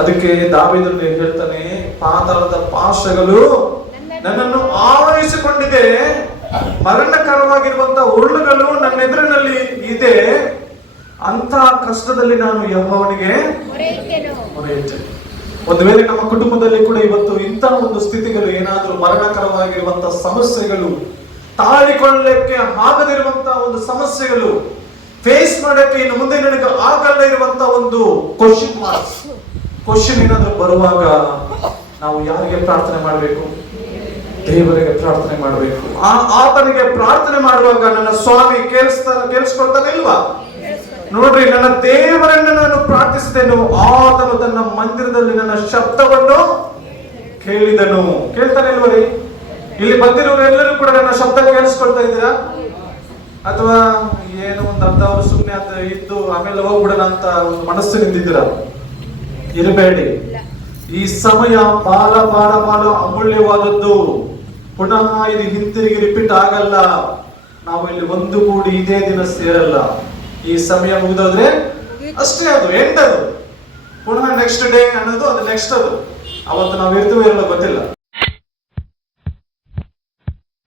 ಅದಕ್ಕೆ ದಾವೀದನು ಹೇಳ್ತಾನೆ, ಪಾತಾಳದ ಪಾಶಗಳು ನನ್ನನ್ನು ಆವರಿಸಿಕೊಂಡಿದೆ, ಮರಣಕರವಾಗಿರುವಂತಹ ಉರುಳುಗಳು ನನ್ನ ಎದುರಿನಲ್ಲಿ ಇದೆ, ಅಂತ ಕಷ್ಟದಲ್ಲಿ ನಾನು ಯೆಹೋವನಿಗೆ ಮೊರೆಯಿಟ್ಟೆನು. ಒಂದು ವೇಳೆ ನಮ್ಮ ಕುಟುಂಬದಲ್ಲಿ ಕೂಡ ಇವತ್ತು ಇಂತಹ ಒಂದು ಸ್ಥಿತಿಗಳು, ಏನಾದ್ರೂ ಮರಣಕರವಾಗಿರುವಂತಹ ಸಮಸ್ಯೆಗಳು, ತಾಳಿಕೊಳ್ಳಕ್ಕೆ ಆಗದಿರುವಂತಹ ಒಂದು ಸಮಸ್ಯೆಗಳು, ಫೇಸ್ ಮಾಡಕ್ಕೆ ಇನ್ನು ಮುಂದೆ ನನಗೆ ಆಗಲ್ಲ ಇರುವಂತಹ ಒಂದು ಕ್ವಶನ್ ಏನಾದ್ರೂ ಬರುವಾಗ ನಾವು ಯಾರಿಗೆ ಪ್ರಾರ್ಥನೆ ಮಾಡಬೇಕು? ದೇವರಿಗೆ ಪ್ರಾರ್ಥನೆ ಮಾಡಬೇಕು. ಆತನಿಗೆ ಪ್ರಾರ್ಥನೆ ಮಾಡುವಾಗ ನನ್ನ ಸ್ವಾಮಿ ಕೇಳಿಸ್ಕೊಳ್ತಾನೆ ಇಲ್ವಾ? ನೋಡ್ರಿ, ನನ್ನ ದೇವರನ್ನು ನಾನು ಪ್ರಾರ್ಥಿಸಿದೆನು, ಆತನು ತನ್ನ ಮಂದಿರದಲ್ಲಿ ನನ್ನ ಶಬ್ದವನ್ನು ಕೇಳಿದನು. ಕೇಳ್ತಾನೆ ಇಲ್ವರಿ? ಇಲ್ಲಿ ಬಂದಿರೋರೆಲ್ಲರೂ ಕೂಡ ನನ್ನ ಶಬ್ದ ಕೇಳಿಸ್ಕೊಳ್ತಾ ಇದ್ದೀರಾ? ಅಥವಾ ಏನೋ ಒಂದು ಅರ್ಧ ಅವರು ಸುಮ್ಮನೆ ಅಂತ ಇದ್ದು ಆಮೇಲೆ ಹೋಗ್ಬಿಡೋಣ ಅಂತ ಒಂದು ಮನಸ್ಸು ನಿಂತಿದ್ದೀರಾ? ಇರಬೇಡಿ. ಈ ಸಮಯ ಬಹಳ ಬಹಳ ಬಹಳ ಅಮೂಲ್ಯವಾದದ್ದು. ಪುನಃ ಇದು ಹಿಂತಿರುಗಿ ರಿಪೀಟ್ ಆಗಲ್ಲ. ನಾವು ಇಲ್ಲಿ ಒಂದು ಕೂಡಿ ಇದೇ ದಿನ ಸೇರಲ್ಲ. ಈ ಸಮಯ ಮುಗಿದೋದ್ರೆ ಅಷ್ಟೇ, ಅದು ಎಂಟದು. ಪುನಃ ನೆಕ್ಸ್ಟ್ ಡೇ ಅನ್ನೋದು ಅದು ನೆಕ್ಸ್ಟ್. ಅದು ಅವತ್ತು ನಾವು ಇರ್ತೀವೋ ಇರಲ್ಲ ಗೊತ್ತಿಲ್ಲ.